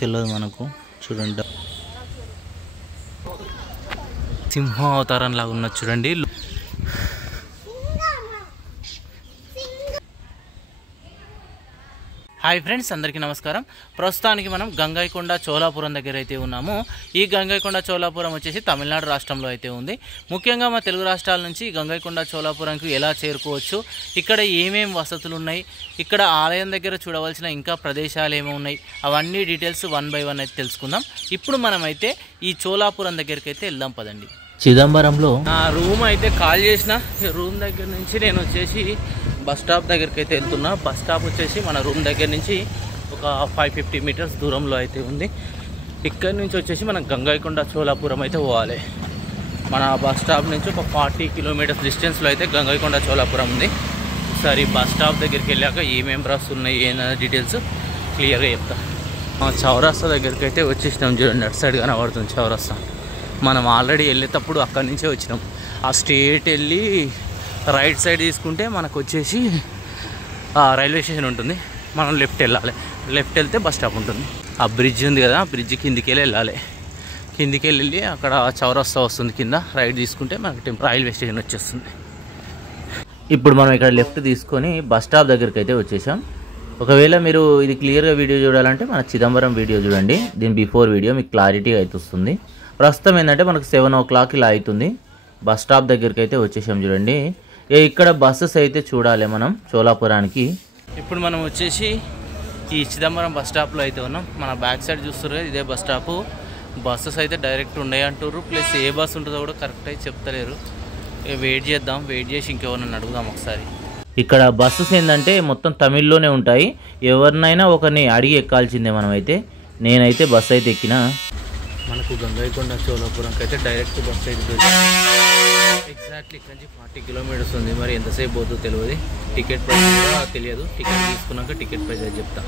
తెలియదు మనకు. చూడండి సింహ అవతారం లాగా ఉన్నది చూడండి. హాయ్ ఫ్రెండ్స్, అందరికీ నమస్కారం. ప్రస్తుతానికి మనం గంగైకొండ చోళాపురం దగ్గర అయితే ఉన్నాము. ఈ గంగైకొండ చోళాపురం వచ్చేసి తమిళనాడు రాష్ట్రంలో అయితే ఉంది. ముఖ్యంగా మా తెలుగు రాష్ట్రాల నుంచి గంగైకొండ చోళాపురంకి ఎలా చేరుకోవచ్చు, ఇక్కడ ఏమేం వసతులు ఉన్నాయి, ఇక్కడ ఆలయం దగ్గర చూడవలసిన ఇంకా ప్రదేశాలు ఏమో ఉన్నాయి, అవన్నీ డీటెయిల్స్ 1 by 1 అయితే తెలుసుకుందాం. ఇప్పుడు మనమైతే ఈ చోళాపురం దగ్గరికి అయితే వెళ్దాం పదండి. చిదంబరంలో నా రూమ్ అయితే కాల్ చేసిన. రూమ్ దగ్గర నుంచి నేను వచ్చేసి బస్ స్టాప్ దగ్గరికి అయితే వెళ్తున్నా. బస్ స్టాప్ వచ్చేసి మన రూమ్ దగ్గర నుంచి ఒక 550 మీటర్స్ దూరంలో అయితే ఉంది. ఇక్కడ నుంచి వచ్చేసి మనం గంగైకొండ చోళాపురం అయితే పోవాలి. మన బస్ స్టాప్ నుంచి ఒక 40 కిలోమీటర్స్ డిస్టెన్స్లో అయితే గంగైకొండ చోళాపురం ఉంది. ఒకసారి బస్ స్టాప్ దగ్గరికి వెళ్ళాక ఏమేమి బస్ ఉన్నాయి ఏమైనా డీటెయిల్స్ క్లియర్గా చెప్తా. చౌరస్తా దగ్గరికి అయితే వచ్చేసినాం. చూడండి అటు సైడ్ కనబడుతుంది చౌరస్తా. మనం ఆల్రెడీ వెళ్ళేటప్పుడు అక్కడి నుంచే వచ్చినాం. ఆ స్ట్రేట్ వెళ్ళి రైట్ సైడ్ తీసుకుంటే మనకు వచ్చేసి రైల్వే స్టేషన్ ఉంటుంది. మనం లెఫ్ట్ వెళ్ళాలి. లెఫ్ట్ వెళ్తే బస్ స్టాప్ ఉంటుంది. ఆ బ్రిడ్జ్ ఉంది కదా, బ్రిడ్జ్ కిందికి వెళ్ళాలి. కిందికి వెళ్ళి అక్కడ చౌరస్తా వస్తుంది. కింద రైట్ తీసుకుంటే మనకి రైల్వే స్టేషన్ వచ్చేస్తుంది. ఇప్పుడు మనం ఇక్కడ లెఫ్ట్ తీసుకొని బస్ స్టాప్ దగ్గరికి అయితే వచ్చేసాం. ఒకవేళ మీరు ఇది క్లియర్గా వీడియో చూడాలంటే మన చిదంబరం వీడియో చూడండి. దీని బిఫోర్ వీడియో మీకు క్లారిటీగా అయితే వస్తుంది. ప్రస్తుతం ఏంటంటే మనకు 7 o'clock ఇలా అవుతుంది. బస్ స్టాప్ దగ్గరికి అయితే వచ్చేసాం. చూడండి ఇక్కడ బస్సెస్ అయితే చూడాలి మనం చోళాపురానికి. ఇప్పుడు మనం వచ్చేసి ఈ చిదంబరం బస్ స్టాప్లో అయితే ఉన్నాం. మన బ్యాక్ సైడ్ చూస్తారు కదా, ఇదే బస్ స్టాపు. బస్సెస్ అయితే డైరెక్ట్ ఉన్నాయి అంటారు. ప్లస్ ఏ బస్ ఉంటుందో కూడా కరెక్ట్ అయితే చెప్తలేరు. వెయిట్ చేద్దాం. వెయిట్ చేసి ఇంకెవరన్నా అడుగుదాం ఒకసారి. ఇక్కడ బస్సెస్ ఏంటంటే మొత్తం తమిళ్లోనే ఉంటాయి. ఎవరినైనా ఒకరిని అడిగి ఎక్కాల్సిందే మనమైతే. నేనైతే బస్ అయితే ఎక్కినా. మనకు గంగైకొండ చోళాపురంకి అయితే డైరెక్ట్ బస్ అయితే ఎగ్జాక్ట్లీ ఇక్కడ నుంచి 40 కిలోమీటర్స్ ఉంది. మరి ఎంతసేపు పోతుందో తెలియదు. టికెట్ ప్రైస్ కూడా తెలియదు. టికెట్ తీసుకున్నాక టికెట్ ప్రైస్ అయితే చెప్తా.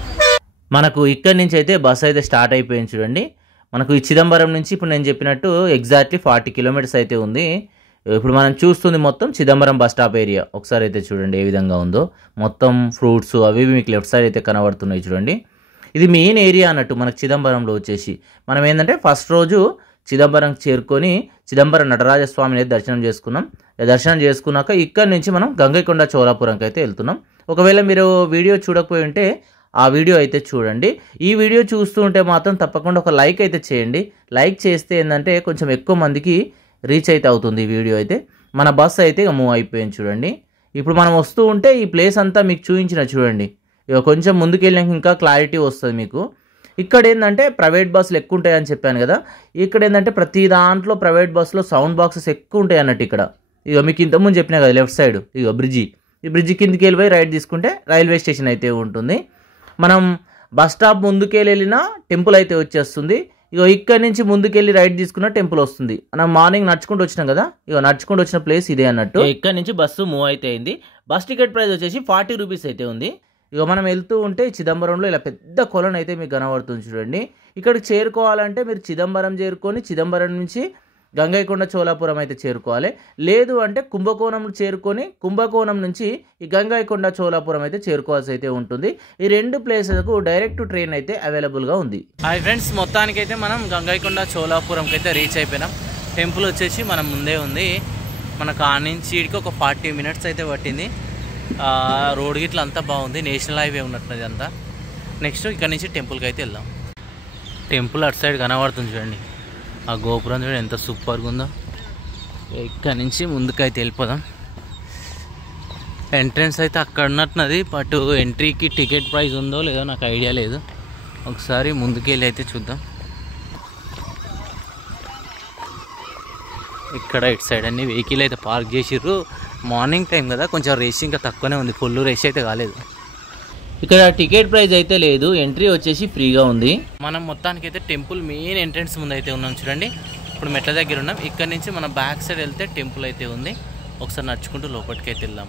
మనకు ఇక్కడ నుంచి అయితే బస్ అయితే స్టార్ట్ అయిపోయింది. చూడండి మనకు ఈ చిదంబరం నుంచి ఇప్పుడు నేను చెప్పినట్టు ఎగ్జాక్ట్లీ 40 కిలోమీటర్స్ అయితే ఉంది. ఇప్పుడు మనం చూస్తుంది మొత్తం చిదంబరం బస్ స్టాప్ ఏరియా. ఒకసారి అయితే చూడండి ఏ విధంగా ఉందో. మొత్తం ఫ్రూట్స్ అవి మీకు లెఫ్ట్ సైడ్ అయితే కనబడుతున్నాయి. చూడండి ఇది మెయిన్ ఏరియా అన్నట్టు మనకు చిదంబరంలో వచ్చేసి. మనం ఏంటంటే ఫస్ట్ రోజు చిదంబరం చేరుకొని చిదంబరం నటరాజస్వామిని అయితే దర్శనం చేసుకున్నాం. దర్శనం చేసుకున్నాక ఇక్కడ నుంచి మనం గంగైకొండ చోళాపురంకి అయితే వెళ్తున్నాం. ఒకవేళ మీరు వీడియో చూడకపోయి ఉంటే ఆ వీడియో అయితే చూడండి. ఈ వీడియో చూస్తూ ఉంటే మాత్రం తప్పకుండా ఒక లైక్ అయితే చేయండి. లైక్ చేస్తే ఏంటంటే కొంచెం ఎక్కువ మందికి రీచ్ అయితే అవుతుంది ఈ వీడియో అయితే. మన బస్ అయితే మూవ్ అయిపోయింది. చూడండి ఇప్పుడు మనం వస్తూ ఉంటే ఈ ప్లేస్ అంతా మీకు చూపించిన. చూడండి ఇక కొంచెం ముందుకు వెళ్ళాక ఇంకా క్లారిటీ వస్తుంది మీకు. ఇక్కడ ఏంటంటే ప్రైవేట్ బస్సులు ఎక్కువ ఉంటాయి అని చెప్పాను కదా. ఇక్కడ ఏంటంటే ప్రతి దాంట్లో ప్రైవేట్ బస్సులో సౌండ్ బాక్సెస్ ఎక్కువ ఉంటాయి అన్నట్టు. ఇక్కడ ఇక మీకు ఇంతకుముందు చెప్పినా కదా లెఫ్ట్ సైడ్ ఇక బ్రిడ్జి. ఈ బ్రిడ్జి కిందికి వెళ్ళిపోయి రైట్ తీసుకుంటే రైల్వే స్టేషన్ అయితే ఉంటుంది. మనం బస్ స్టాప్ ముందుకెళ్ళి వెళ్ళినా టెంపుల్ అయితే వచ్చేస్తుంది. ఇక ఇక్కడ నుంచి ముందుకెళ్ళి రైట్ తీసుకున్న టెంపుల్ వస్తుంది. మనం మార్నింగ్ నడుచుకుంటూ వచ్చినాం కదా, ఇక నడుచుకుంటూ వచ్చిన ప్లేస్ ఇదే అన్నట్టు. ఇక్కడ నుంచి బస్సు మూవ్ అయితే అయింది. బస్ టికెట్ ప్రైస్ వచ్చేసి 40 రూపీస్ అయితే ఉంది. ఇక మనం వెళ్తూ ఉంటే చిదంబరంలో ఇలా పెద్ద కొలను అయితే మీకు కనబడుతుంది. చూడండి ఇక్కడికి చేరుకోవాలంటే మీరు చిదంబరం చేరుకొని చిదంబరం నుంచి గంగైకొండ చోళాపురం అయితే చేరుకోవాలి. లేదు అంటే కుంభకోణం చేరుకొని కుంభకోణం నుంచి ఈ గంగైకొండ చోళాపురం అయితే చేరుకోవాల్సి అయితే ఉంటుంది. ఈ 2 ప్లేసెస్కు డైరెక్ట్ ట్రైన్ అయితే అవైలబుల్గా ఉంది. హాయ్ ఫ్రెండ్స్, మొత్తానికైతే మనం గంగైకొండ చోళాపురంకి అయితే రీచ్ అయిపోయినాం. టెంపుల్ వచ్చేసి మనం ముందే ఉంది. మనకు ఆ నుంచి ఇక్కడికి ఒక 40 minutes అయితే పట్టింది. రోడ్ గిట్ల అంతా బాగుంది. నేషనల్ హైవే ఉన్నట్టున్నది అంతా. నెక్స్ట్ ఇక్కడ నుంచి టెంపుల్కి అయితే వెళ్దాం. టెంపుల్ అటు సైడ్ కనబడుతుంది. చూడండి ఆ గోపురం చూడండి ఎంత సూపర్గా ఉందో. ఇక్కడ నుంచి ముందుకైతే వెళ్ళిపోదాం. ఎంట్రన్స్ అయితే అక్కడ ఉన్నట్టున్నది. బట్ ఎంట్రీకి టికెట్ ప్రైస్ ఉందో లేదో నాకు ఐడియా లేదు. ఒకసారి ముందుకెళ్ళి అయితే చూద్దాం. ఇక్కడ ఇటు సైడ్ అన్ని వెహికల్ అయితే పార్క్ చేసిర్రు. మార్నింగ్ టైం కదా, కొంచెం రష్ ఇంకా తక్కువనే ఉంది. ఫుల్ రష్ అయితే కాలేదు. ఇక్కడ టికెట్ ప్రైస్ అయితే లేదు. ఎంట్రీ వచ్చేసి ఫ్రీగా ఉంది. మనం మొత్తానికి అయితే టెంపుల్ మెయిన్ ఎంట్రన్స్ ముందు అయితే ఉన్నాం. చూడండి ఇప్పుడు మెట్ల దగ్గర ఉన్నాం. ఇక్కడ నుంచి మన బ్యాక్ సైడ్ వెళ్తే టెంపుల్ అయితే ఉంది. ఒకసారి నడుచుకుంటూ లోపలికి అయితే వెళ్దాం.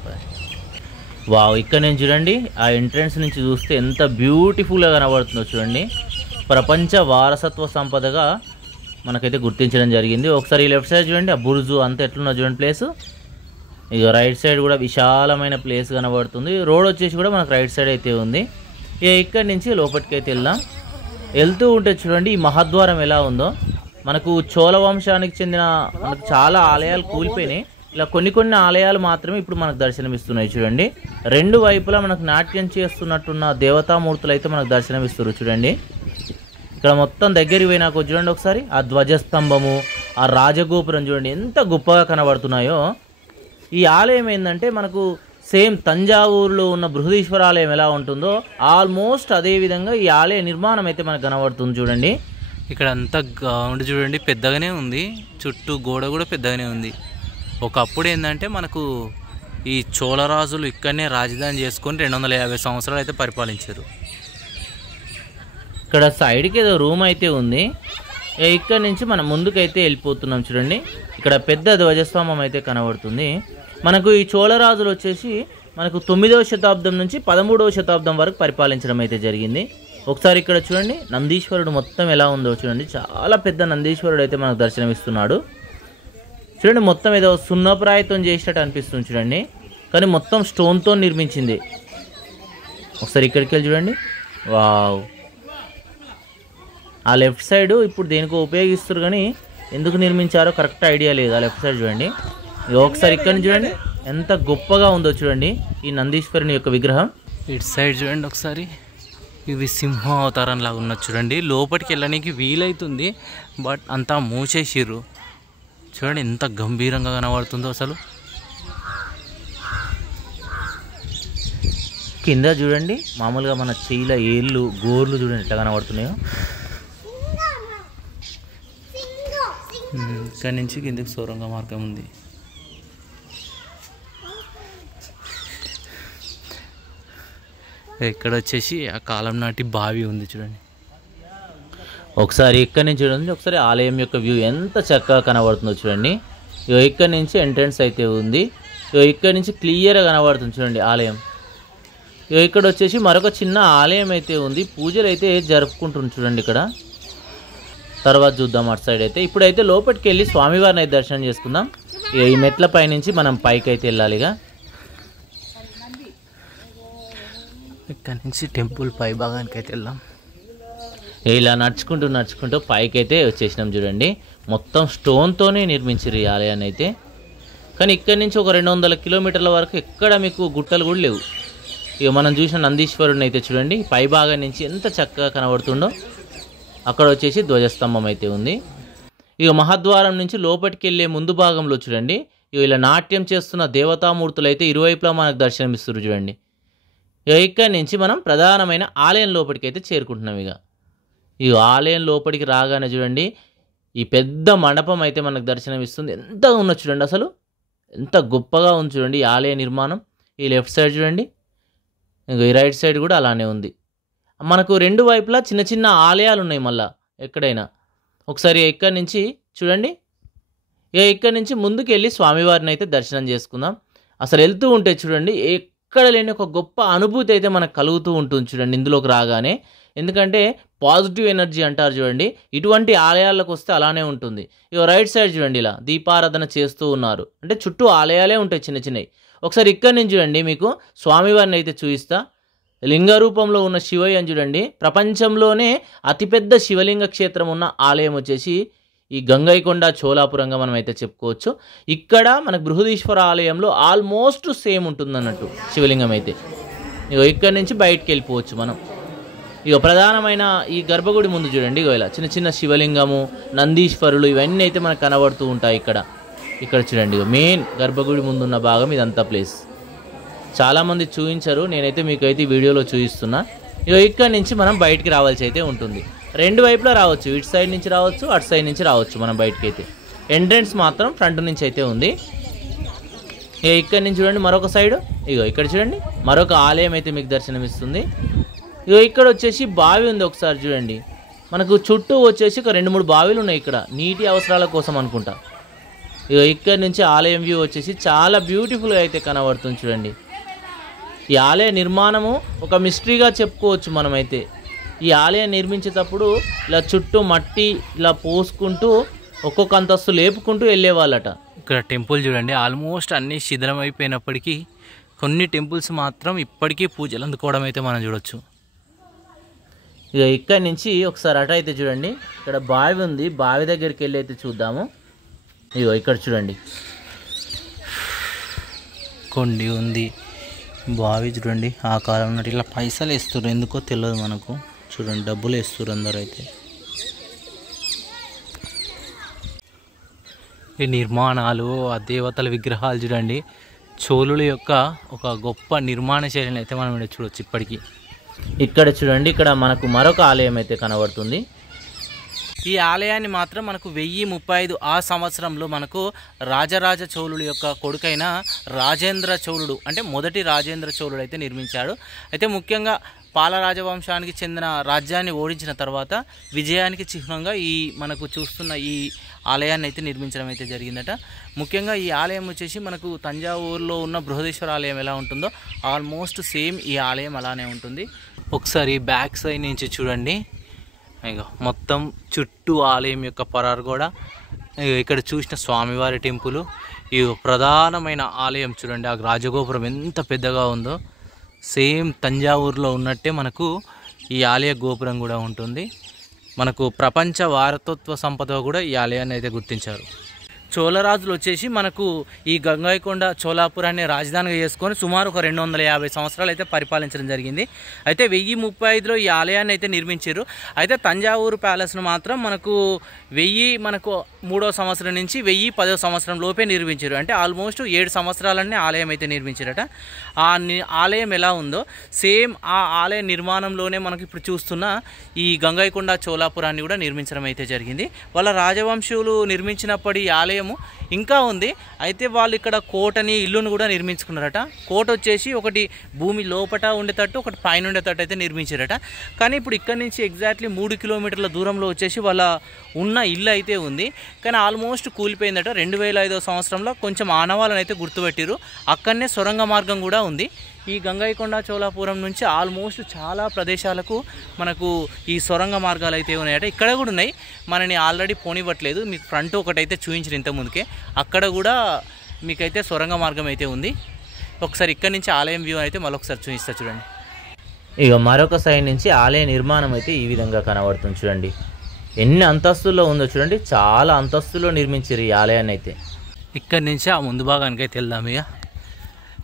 వావ్, ఇక్కడ నుంచి చూడండి ఆ ఎంట్రన్స్ నుంచి చూస్తే ఎంత బ్యూటిఫుల్గా కనబడుతుందో. చూడండి ప్రపంచ వారసత్వ సంపదగా మనకైతే గుర్తించడం జరిగింది. ఒకసారి ఈ లెఫ్ట్ సైడ్ చూడండి ఆ బుర్జు అంతా ఎట్లున్నా చూడండి ప్లేసు. ఇక రైట్ సైడ్ కూడా విశాలమైన ప్లేస్ కనబడుతుంది. రోడ్ వచ్చేసి కూడా మనకు రైట్ సైడ్ అయితే ఉంది. ఇక ఇక్కడి నుంచి లోపలికి అయితే వెళ్దాం. వెళ్తూ ఉంటే చూడండి ఈ మహద్వారం ఎలా ఉందో. మనకు చోళ వంశానికి చెందిన మనకు చాలా ఆలయాలు కూలిపోయినాయి. ఇలా కొన్ని ఆలయాలు మాత్రమే ఇప్పుడు మనకు దర్శనమిస్తున్నాయి చూడండి. రెండు వైపులా మనకు నాట్యం చేస్తున్నట్టున్న దేవతామూర్తులు అయితే మనకు దర్శనమిస్తారు చూడండి. ఇక్కడ మొత్తం దగ్గరికి పోయి నాకు చూడండి ఒకసారి ఆ ధ్వజస్తంభము, ఆ రాజగోపురం చూడండి ఎంత గొప్పగా కనబడుతున్నాయో. ఈ ఆలయం ఏంటంటే మనకు సేమ్ తంజావూరులో ఉన్న బృహదీశ్వర ఆలయం ఎలా ఉంటుందో ఆల్మోస్ట్ అదే విధంగా ఈ ఆలయ నిర్మాణం అయితే మనకు కనబడుతుంది చూడండి. ఇక్కడ అంతా గ్రౌండ్ చూడండి పెద్దగానే ఉంది, చుట్టూ గోడ కూడా పెద్దగానే ఉంది. ఒకప్పుడు ఏంటంటే మనకు ఈ చోళరాజులు ఇక్కడనే రాజధాని చేసుకొని 250 సంవత్సరాలు అయితే పరిపాలించారు. ఇక్కడ సైడ్కి ఏదో రూమ్ అయితే ఉంది. ఇక్కడ నుంచి మనం ముందుకైతే వెళ్ళిపోతున్నాం చూడండి. ఇక్కడ పెద్ద ధ్వజస్తంభం అయితే కనబడుతుంది. మనకు ఈ చోళరాజులు వచ్చేసి మనకు 9వ శతాబ్దం నుంచి 13వ శతాబ్దం వరకు పరిపాలించడం అయితే జరిగింది. ఒకసారి ఇక్కడ చూడండి నందీశ్వరుడు మొత్తం ఎలా ఉందో చూడండి. చాలా పెద్ద నందీశ్వరుడు అయితే మనకు దర్శనమిస్తున్నాడు చూడండి. మొత్తం ఏదో సున్నప్రాయతం చేసినట్టు అనిపిస్తుంది చూడండి, కానీ మొత్తం స్టోన్తో నిర్మించింది. ఒకసారి ఇక్కడికి వెళ్ళి చూడండి. వావ్, ఆ లెఫ్ట్ సైడ్ ఇప్పుడు దేనికో ఉపయోగిస్తారు కానీ ఎందుకు నిర్మించారో కరెక్ట్ ఐడియా లేదు. ఆ లెఫ్ట్ సైడ్ చూడండి. ఒకసారి ఇక్కడ చూడండి ఎంత గొప్పగా ఉందో చూడండి ఈ నందీశ్వరుని యొక్క విగ్రహం. ఇటు సైడ్ చూడండి ఒకసారి, ఇవి సింహ అవతారం లాగా ఉన్నది చూడండి. లోపలికి వెళ్ళడానికి వీలైతుంది బట్ అంతా మూసేసిర్రు చూడండి. ఎంత గంభీరంగా కనబడుతుందో అసలు. కింద చూడండి మామూలుగా మన చెయ్యిల ఏళ్ళు గోర్లు చూడండి ఎట్లా కనబడుతున్నాయో. ఇక్కడ నుంచి కిందకి సొరంగ మార్గం ఉంది. ఇక్కడ వచ్చేసి ఆ కాలం నాటి బావి ఉంది చూడండి. ఒకసారి ఇక్కడ నుంచి చూడండి, ఒకసారి ఆలయం యొక్క వ్యూ ఎంత చక్కగా కనబడుతుందో చూడండి. ఇక్కడ నుంచి ఎంట్రన్స్ అయితే ఉంది. ఇక్కడ నుంచి క్లియర్గా కనబడుతుంది చూడండి ఆలయం. ఇక్కడ వచ్చేసి మరొక చిన్న ఆలయం అయితే ఉంది, పూజలు అయితే జరుపుకుంటుంది చూడండి ఇక్కడ. తర్వాత చూద్దాం అటు సైడ్ అయితే. ఇప్పుడైతే లోపలికి వెళ్ళి స్వామివారిని అయితే దర్శనం చేసుకుందాం. ఈ మెట్ల పైనుంచి మనం పైకి అయితే వెళ్ళాలిగా. ఇక్కడ నుంచి టెంపుల్ పై భాగానికి అయితే వెళ్దాం. ఇలా నడుచుకుంటూ పైకి అయితే వచ్చేసినాం చూడండి. మొత్తం స్టోన్తోనే నిర్మించారు ఈ ఆలయాన్ని అయితే. కానీ ఇక్కడ నుంచి ఒక 200 కిలోమీటర్ల వరకు ఎక్కడ మీకు గుట్టలు కూడా లేవు. ఇక మనం చూసిన నందీశ్వరుని అయితే చూడండి పై భాగం నుంచి ఎంత చక్కగా కనబడుతుండో. అక్కడ వచ్చేసి ధ్వజస్తంభం అయితే ఉంది. ఇక మహద్వారం నుంచి లోపలికి వెళ్ళే ముందు భాగంలో చూడండి ఇలా నాట్యం చేస్తున్న దేవతామూర్తులు అయితే ఇరువైపులా మనకు దర్శనమిస్తారు చూడండి. ఇక్కడి నుంచి మనం ప్రధానమైన ఆలయం లోపలికి అయితే చేరుకుంటున్నాం. ఈ ఆలయం లోపలికి రాగానే చూడండి ఈ పెద్ద మండపం అయితే మనకు దర్శనమిస్తుంది. ఎంత ఉన్నది చూడండి అసలు, ఎంత గొప్పగా ఉంది చూడండి ఈ ఆలయ నిర్మాణం. ఈ లెఫ్ట్ సైడ్ చూడండి, ఈ రైట్ సైడ్ కూడా అలానే ఉంది. మనకు రెండు వైపులా చిన్న చిన్న ఆలయాలు ఉన్నాయి మళ్ళా ఎక్కడైనా. ఒకసారి ఇక్కడి నుంచి చూడండి, ఇక్కడి నుంచి ముందుకు వెళ్ళి స్వామివారిని అయితే దర్శనం చేసుకుందాం. అసలు వెళ్తూ ఉంటే చూడండి ఎక్కడ లేని ఒక గొప్ప అనుభూతి అయితే మనకు కలుగుతూ ఉంటుంది చూడండి ఇందులోకి రాగానే. ఎందుకంటే పాజిటివ్ ఎనర్జీ అంటారు చూడండి, ఇటువంటి ఆలయాలకు వస్తే అలానే ఉంటుంది. ఇక రైట్ సైడ్ చూడండి ఇలా దీపారాధన చేస్తూ ఉన్నారు, అంటే చుట్టూ ఆలయాలే ఉంటాయి చిన్న చిన్నవి. ఒకసారి ఇక్కడి నుంచి చూడండి మీకు స్వామివారిని అయితే చూపిస్తా. లింగ రూపంలో ఉన్న శివయ్యని చూడండి. ప్రపంచంలోనే అతిపెద్ద శివలింగ క్షేత్రం ఉన్న ఆలయం వచ్చేసి ఈ గంగైకొండ చోళాపురంగా మనం అయితే చెప్పుకోవచ్చు. ఇక్కడ మనకు బృహదీశ్వర ఆలయంలో ఆల్మోస్ట్ సేమ్ ఉంటుంది అన్నట్టు శివలింగం అయితే. ఇక్కడి నుంచి బయటికి వెళ్ళిపోవచ్చు మనం. ఇక ప్రధానమైన ఈ గర్భగుడి ముందు చూడండి ఇలా చిన్న చిన్న శివలింగము, నందీశ్వరులు ఇవన్నీ అయితే మనకు కనబడుతూ ఉంటాయి ఇక్కడ. ఇక్కడ చూడండి మెయిన్ గర్భగుడి ముందున్న భాగం ఇదంతా ప్లేస్. చాలామంది చూపించరు, నేనైతే మీకైతే వీడియోలో చూపిస్తున్నా. ఇక్కడి నుంచి మనం బయటికి రావాల్సి అయితే ఉంటుంది. రెండు వైపులా రావచ్చు, ఇటు సైడ్ నుంచి రావచ్చు, అటు సైడ్ నుంచి రావచ్చు మనం బయటికి అయితే. ఎంట్రన్స్ మాత్రం ఫ్రంట్ నుంచి అయితే ఉంది. ఇక్కడి నుంచి చూడండి మరొక సైడ్, ఇక్కడ చూడండి మరొక ఆలయం అయితే మీకు దర్శనమిస్తుంది. ఇక్కడ వచ్చేసి బావి ఉంది, ఒకసారి చూడండి. మనకు చుట్టూ వచ్చేసి ఒక 2-3 బావిలు ఉన్నాయి ఇక్కడ, నీటి అవసరాల కోసం అనుకుంటా. ఇక్కడ నుంచి ఆలయం వ్యూ వచ్చేసి చాలా బ్యూటిఫుల్గా అయితే కనబడుతుంది చూడండి. ఈ ఆలయ నిర్మాణము ఒక మిస్టరీగా చెప్పుకోవచ్చు మనమైతే. ఈ ఆలయం నిర్మించేటప్పుడు ఇలా చుట్టూ మట్టి ఇలా పోసుకుంటూ ఒక్కొక్క అంతస్తు లేపుకుంటూ వెళ్ళేవాళ్ళట. ఇక్కడ టెంపుల్ చూడండి ఆల్మోస్ట్ అన్నీ శిథిలం అయిపోయినప్పటికీ కొన్ని టెంపుల్స్ మాత్రం ఇప్పటికీ పూజలు అందుకోవడం అయితే మనం చూడొచ్చు. ఇక ఇక్కడి నుంచి ఒకసారి అటు అయితే చూడండి, ఇక్కడ బావి ఉంది, బావి దగ్గరికి వెళ్ళి అయితే చూద్దాము. ఇగో ఇక్కడ చూడండి కొండి ఉంది, బావి చూడండి. ఆ కాలం నాటి ఇలా పైసలు వేస్తారు, ఎందుకో తెలియదు మనకు. చూడండి డబ్బులు వేస్తారు అందరూ. అయితే ఈ నిర్మాణాలు, ఆ దేవతల విగ్రహాలు చూడండి, చోళుల యొక్క ఒక గొప్ప నిర్మాణ శైలిని అయితే మనం ఇక్కడ చూడవచ్చు ఇప్పటికీ. ఇక్కడ చూడండి, ఇక్కడ మనకు మరొక ఆలయం అయితే కనబడుతుంది. ఈ ఆలయాన్ని మాత్రం మనకు 1035 ఆ సంవత్సరంలో మనకు రాజరాజ చోళుల యొక్క కొడుకైన రాజేంద్ర చోళుడు, అంటే మొదటి రాజేంద్ర చోళుడు అయితే నిర్మించాడు. అయితే ముఖ్యంగా పాల రాజవంశానికి చెందిన రాజ్యాన్ని ఓడించిన తర్వాత విజయానికి చిహ్నంగా ఈ మనకు చూస్తున్న ఈ ఆలయాన్ని అయితే నిర్మించడం అయితే జరిగిందట. ముఖ్యంగా ఈ ఆలయం వచ్చేసి మనకు తంజావూరులో ఉన్న బృహదేశ్వర ఆలయం ఎలా ఉంటుందో ఆల్మోస్ట్ సేమ్ ఈ ఆలయం అలానే ఉంటుంది. ఒకసారి బ్యాక్ సైడ్ నుంచి చూడండి, ఇక మొత్తం చుట్టూ ఆలయం యొక్క పరారు కూడా. ఇక్కడ చూసిన స్వామివారి టెంపుల్, ఈ ప్రధానమైన ఆలయం చూడండి, ఆ రాజగోపురం ఎంత పెద్దగా ఉందో. సేమ్ తంజావూరులో ఉన్నట్టే మనకు ఈ ఆలయ గోపురం కూడా ఉంటుంది. మనకు ప్రపంచ వారసత్వ సంపద కూడా ఈ ఆలయాన్ని అయితే గుర్తించారు. చోళరాజులు వచ్చేసి మనకు ఈ గంగైకొండ చోళాపురాన్ని రాజధానిగా చేసుకొని సుమారు ఒక 250 సంవత్సరాలు అయితే పరిపాలించడం జరిగింది. అయితే 1035లో ఈ ఆలయాన్ని అయితే నిర్మించారు. అయితే తంజావూరు ప్యాలెస్ను మాత్రం మనకు 1003వ సంవత్సరం నుంచి 1010వ సంవత్సరం లోపే నిర్మించారు. అంటే ఆల్మోస్ట్ 7 సంవత్సరాలన్నీ ఆలయం అయితే నిర్మించారట. ఆ ఆలయం ఎలా ఉందో సేమ్ ఆ ఆలయ నిర్మాణంలోనే మనకి ఇప్పుడు చూస్తున్న ఈ గంగైకొండ చోళాపురాన్ని కూడా నిర్మించడం అయితే జరిగింది. వాళ్ళ రాజవంశులు నిర్మించినప్పటి ఆలయం ఇంకా ఉంది. అయితే వాళ్ళు ఇక్కడ కోటని, ఇల్లును కూడా నిర్మించుకున్నారట. కోట వచ్చేసి ఒకటి భూమి లోపట ఉండేటట్టు, ఒకటి పైన ఉండేటట్టు అయితే నిర్మించారట. కానీ ఇప్పుడు ఇక్కడ నుంచి ఎగ్జాక్ట్లీ 3 కిలోమీటర్ల దూరంలో వచ్చేసి వాళ్ళ ఉన్న ఇల్లు అయితే ఉంది. కానీ ఆల్మోస్ట్ కూలిపోయిందట. 2005వ సంవత్సరంలో కొంచెం ఆనవాళ్ళని అయితే గుర్తుపెట్టారు. అక్కడనే సొరంగ మార్గం కూడా ఉంది. ఈ గంగైకొండ చోళాపురం నుంచి ఆల్మోస్ట్ చాలా ప్రదేశాలకు మనకు ఈ సొరంగ మార్గాలు అయితే ఉన్నాయట. ఇక్కడ కూడా ఉన్నాయి, మనని ఆల్రెడీ పోనివ్వట్లేదు. మీకు ఫ్రంట్ ఒకటైతే చూపించిన ఇంత ముందుకే, అక్కడ కూడా మీకైతే సొరంగ మార్గం అయితే ఉంది. ఒకసారి ఇక్కడ నుంచి ఆలయం వ్యూ అయితే మరొకసారి చూపిస్తా చూడండి. ఇక మరొక సైడ్ నుంచి ఆలయ నిర్మాణం అయితే ఈ విధంగా కనబడుతుంది చూడండి. ఎన్ని అంతస్తుల్లో ఉందో చూడండి, చాలా అంతస్తుల్లో నిర్మించారు ఈ ఆలయాన్ని అయితే. ఇక్కడి నుంచి ఆ ముందు భాగానికి అయితే వెళ్దాం. ఇక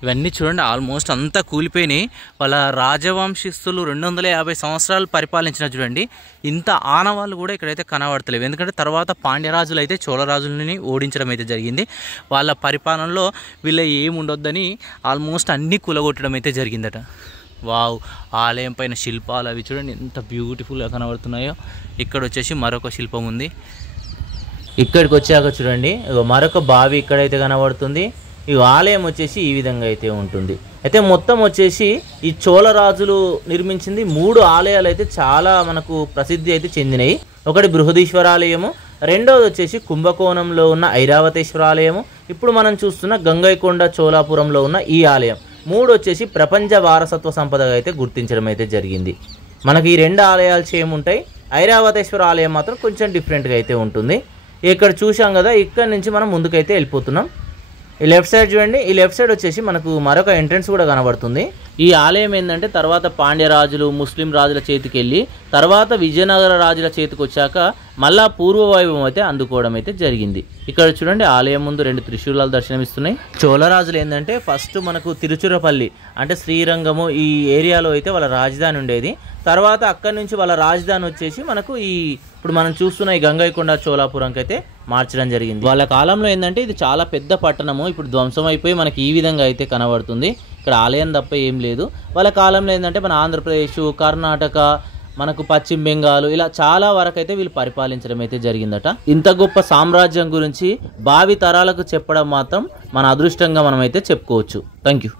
ఇవన్నీ చూడండి ఆల్మోస్ట్ అంతా కూలిపోయినాయి. వాళ్ళ రాజవంశస్థులు 250 సంవత్సరాలు పరిపాలించిన చూడండి, ఇంత ఆనవాళ్ళు కూడా ఇక్కడైతే కనబడతలేవు. ఎందుకంటే తర్వాత పాండ్యరాజులు అయితే చోళరాజులని ఓడించడం అయితే జరిగింది. వాళ్ళ పరిపాలనలో వీళ్ళ ఏముండొద్దని ఆల్మోస్ట్ అన్నీ కూలగొట్టడం అయితే జరిగిందట. వావ్, ఆలయం పైన శిల్పాలు అవి చూడండి ఎంత బ్యూటిఫుల్గా కనబడుతున్నాయో. ఇక్కడ వచ్చేసి మరొక శిల్పం ఉంది. ఇక్కడికి వచ్చాక చూడండి మరొక బావి ఇక్కడైతే కనబడుతుంది. ఈ ఆలయం వచ్చేసి ఈ విధంగా అయితే ఉంటుంది. అయితే మొత్తం వచ్చేసి ఈ చోళరాజులు నిర్మించింది 3 ఆలయాలు అయితే చాలా మనకు ప్రసిద్ధి అయితే చెందినాయి. ఒకటి బృహదీశ్వర ఆలయము, రెండవది వచ్చేసి కుంభకోణంలో ఉన్న ఐరావతేశ్వర ఆలయము, ఇప్పుడు మనం చూస్తున్న గంగైకొండ చోళాపురంలో ఉన్న ఈ ఆలయం. 3 వచ్చేసి ప్రపంచ వారసత్వ సంపదగా అయితే గుర్తించడం అయితే జరిగింది. మనకి ఈ 2 ఆలయాలు సేమ్ ఉంటాయి. ఐరావతేశ్వర ఆలయం మాత్రం కొంచెం డిఫరెంట్గా అయితే ఉంటుంది. ఇక్కడ చూసాం కదా, ఇక్కడ నుంచి మనం ముందుకైతే వెళ్ళిపోతున్నాం. ఈ లెఫ్ట్ సైడ్ చూడండి, ఈ లెఫ్ట్ సైడ్ వచ్చేసి మనకు మరొక ఎంట్రన్స్ కూడా కనబడుతుంది. ఈ ఆలయం ఏంటంటే తర్వాత పాండ్య రాజులు, ముస్లిం రాజుల చేతికి వెళ్ళి తర్వాత విజయనగర రాజుల చేతికి వచ్చాక మళ్ళా పూర్వ వైభవం అయితే అందుకోవడం అయితే జరిగింది. ఇక్కడ చూడండి ఆలయం ముందు 2 త్రిశూలాలు దర్శనమిస్తున్నాయి. చోళరాజులు ఏంటంటే ఫస్ట్ మనకు తిరుచురపల్లి అంటే శ్రీరంగము ఈ ఏరియాలో అయితే వాళ్ళ రాజధాని ఉండేది. తర్వాత అక్కడి నుంచి వాళ్ళ రాజధాని వచ్చేసి మనకు ఈ ఇప్పుడు మనం చూస్తున్న ఈ గంగైకొండ చోళాపురంకి అయితే మార్చడం జరిగింది. వాళ్ళ కాలంలో ఏంటంటే ఇది చాలా పెద్ద పట్టణము, ఇప్పుడు ధ్వంసం అయిపోయి మనకి ఈ విధంగా అయితే కనబడుతుంది. ఇక్కడ ఆలయం తప్ప ఏం లేదు. వాళ్ళ కాలంలో ఏంటంటే మన ఆంధ్రప్రదేశ్, కర్ణాటక, మనకు పశ్చిమ బెంగాల్ ఇలా చాలా వరకు అయితే వీళ్ళు పరిపాలించడం అయితే జరిగిందట. ఇంత గొప్ప సామ్రాజ్యం గురించి భావి తరాలకు చెప్పడం మాత్రం మన అదృష్టంగా మనం అయితే చెప్పుకోవచ్చు. Thank you.